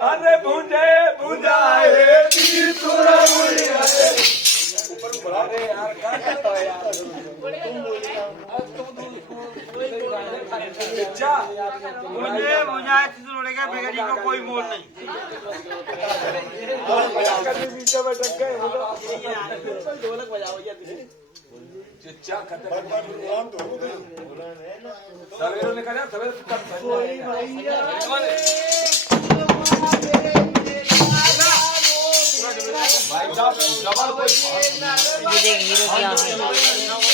अरे बूंदे बुझाए अरे यार क्या करता है यार मुझे बुझाए उड़ेगा बेगरी को कोई मोल नहीं बीचे में टक गए ढोलक बजाओ चिच्चा सवेरों ने कहा सवेरे भाई साहब डबल ये देख हीरो की आंखें